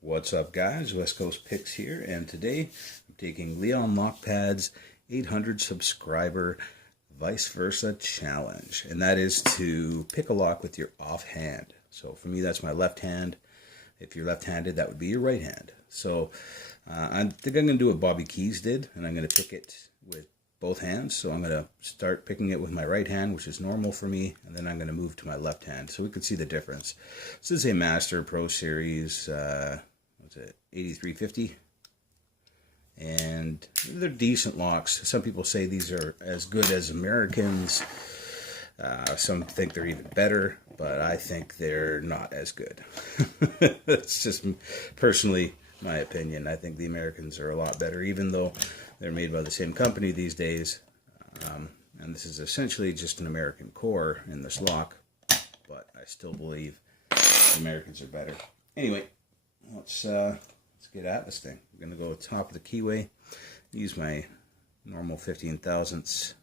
What's up, guys? West Coast Picks here, and today I'm taking Leon Lockpad's 800 subscriber vice versa challenge, and that is to pick a lock with your offhand. So for me, that's my left hand. If you're left-handed, that would be your right hand. So I think I'm going to do what Bobby Keys did, and I'm going to pick it with both hands. So I'm going to start picking it with my right hand, which is normal for me, and then I'm going to move to my left hand so we can see the difference. This is a Master Pro Series, what's it, 8350, and they're decent locks. Some people say these are as good as Americans. Some think they're even better, but I think they're not as good. That's just personally my opinion. I think the Americans are a lot better, even though they're made by the same company these days. And this is essentially just an American core in this lock, but I still believe the Americans are better. Anyway, let's get at this thing. I'm going to go top of the keyway, use my normal 15 thousandths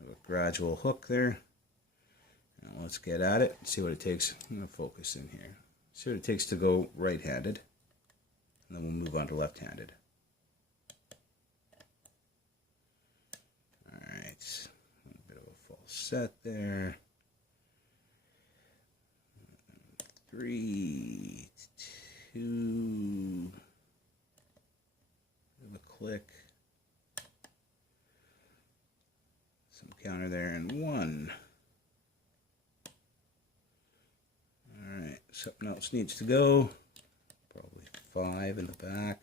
of a gradual hook there. Now let's get at it, see what it takes. I'm going to focus in here. See what it takes to go right-handed, and then we'll move on to left-handed. Alright, a bit of a false set there. 3, 2, a click, some counter there, and 1. Alright, something else needs to go, probably 5 in the back.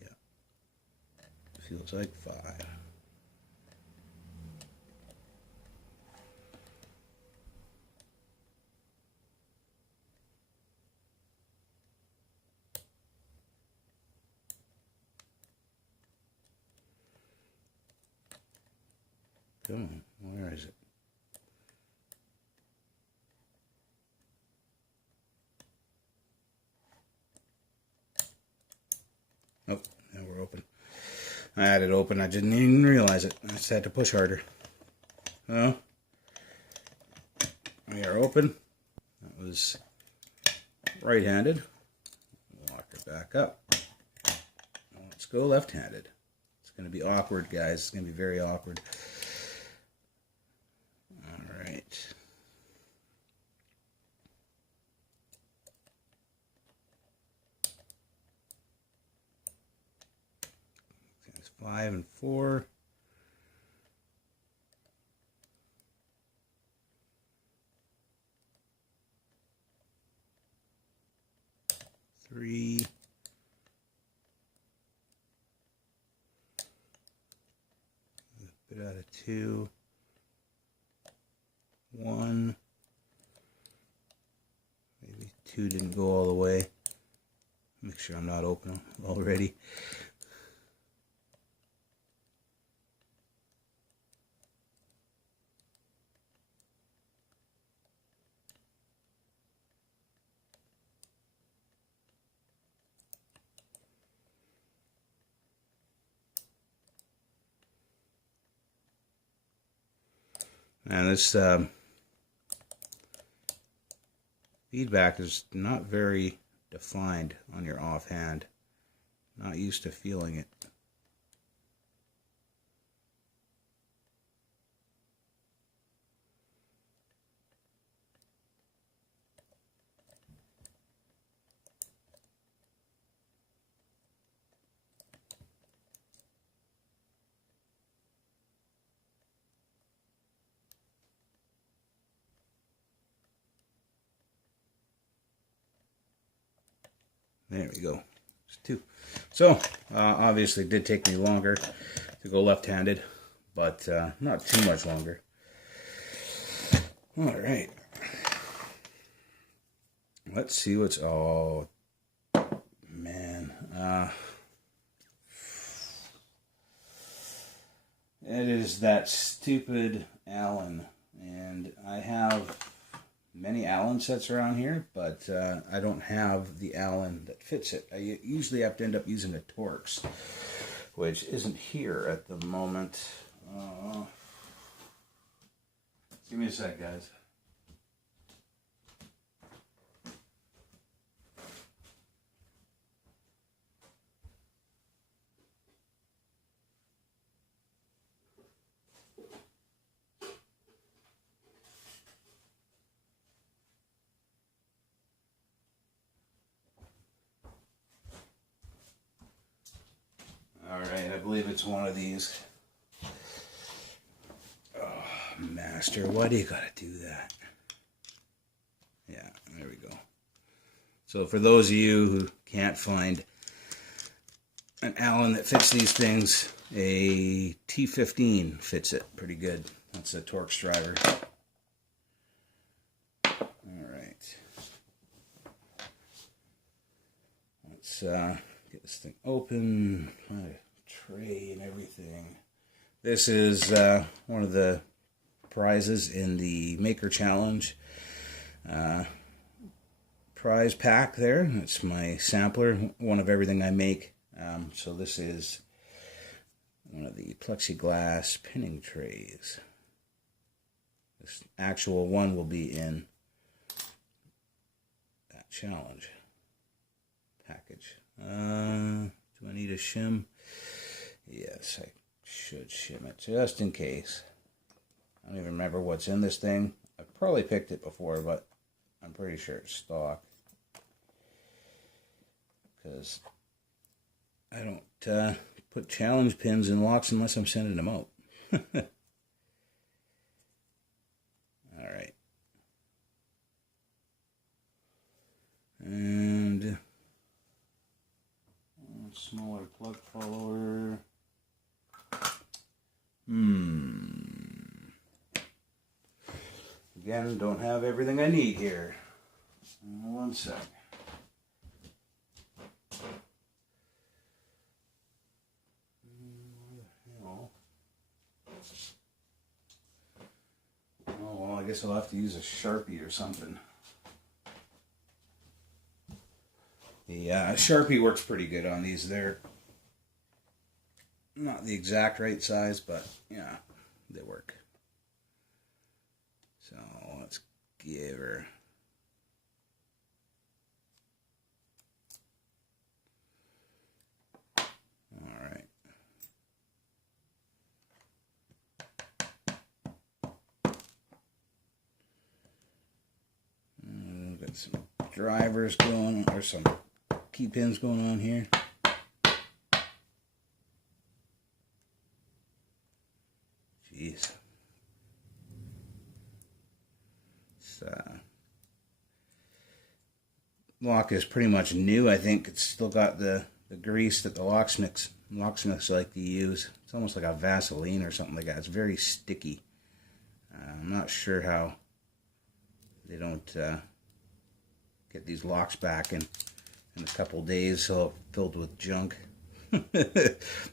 Yeah, feels like 5. Come on, where is it? Oh, now we're open. I had it open, I didn't even realize it. I just had to push harder. Oh, we are open. That was right-handed. Lock it back up. Let's go left-handed. It's going to be awkward, guys. It's going to be very awkward. Alright. There's 5 and 4. Three. A bit out of 2. 1. Maybe 2 didn't go all the way. Make sure I'm not open already. And this feedback is not very defined on your offhand. Not used to feeling it. There we go. It's 2. So, obviously it did take me longer to go left-handed, but not too much longer. Alright. Let's see what's... Oh, man. It is that stupid Allen, and I have many Allen sets around here, but I don't have the Allen that fits it. I usually have to end up using a Torx. which isn't here at the moment. Give me a sec, guys. Alright, I believe it's one of these. Oh, master, why do you gotta do that? Yeah, there we go. So for those of you who can't find an Allen that fits these things, a T15 fits it pretty good. That's a Torx driver. Alright. Let's get this thing open. Tray and everything. This is one of the prizes in the Maker Challenge prize pack there. It's my sampler, one of everything I make. So this is one of the plexiglass pinning trays. This actual one will be in that challenge package. Do I need a shim? Yes, I should shim it just in case. I don't even remember what's in this thing. I've probably picked it before, but I'm pretty sure it's stock. Because I don't put challenge pins in locks unless I'm sending them out. Alright. And smaller plug follower. Again, don't have everything I need here. One sec. Oh, well, I guess I'll have to use a Sharpie or something. The Sharpie works pretty good on these. They're not the exact right size, but yeah, they work. So let's give her. All right. We've got some drivers going, or some key pins going on here. Jeez. Lock is pretty much new. I think it's still got the grease that the locksmiths like to use. It's almost like a Vaseline or something like that. It's very sticky. I'm not sure how they don't get these locks back in a couple days, so filled with junk.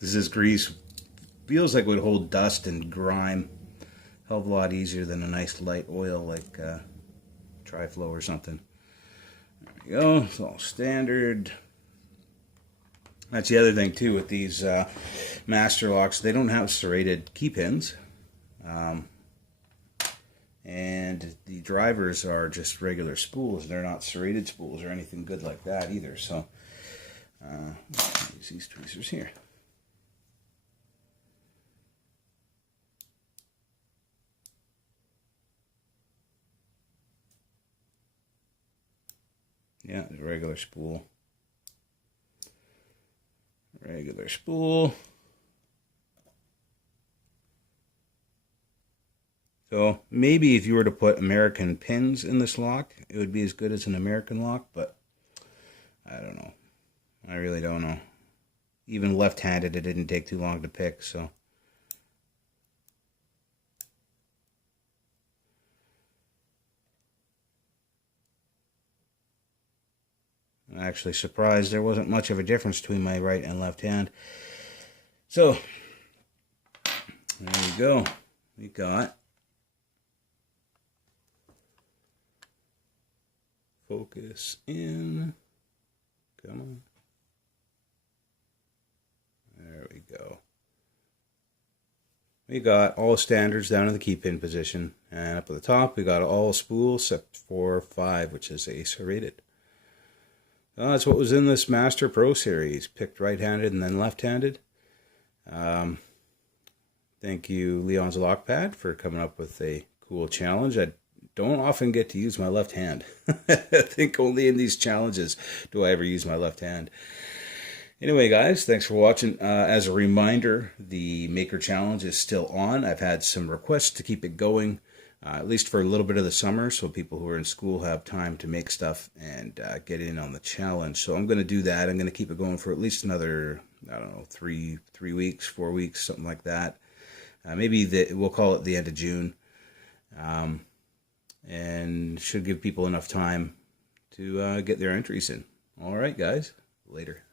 This grease feels like it would hold dust and grime. Hell of a lot easier than a nice light oil like Tri-Flow or something. There we go. It's all standard. That's the other thing too with these master locks. They don't have serrated key pins. And the drivers are just regular spools. They're not serrated spools or anything good like that either. So use these tweezers here. Yeah, it's a regular spool. Regular spool. So maybe if you were to put American pins in this lock, it would be as good as an American lock, but I don't know. I really don't know. Even left-handed, it didn't take too long to pick, so. I'm actually surprised there wasn't much of a difference between my right and left hand. So, there you go. We got focus in. Come on. There we go. We got all standards down to the key pin position, and up at the top we got all spools except for 5, which is ace rated. That's what was in this Master Pro series. Picked right-handed and then left-handed. Thank you, Leon's Lockpad, for coming up with a cool challenge. I don't often get to use my left hand. I think only in these challenges do I ever use my left hand. Anyway, guys, thanks for watching. As a reminder, the Maker Challenge is still on. I've had some requests to keep it going, at least for a little bit of the summer, so people who are in school have time to make stuff and get in on the challenge. So I'm going to do that. I'm going to keep it going for at least another, I don't know, 3 weeks, 4 weeks, something like that. Maybe we'll call it the end of June. And should give people enough time to get their entries in. All right, guys. Later.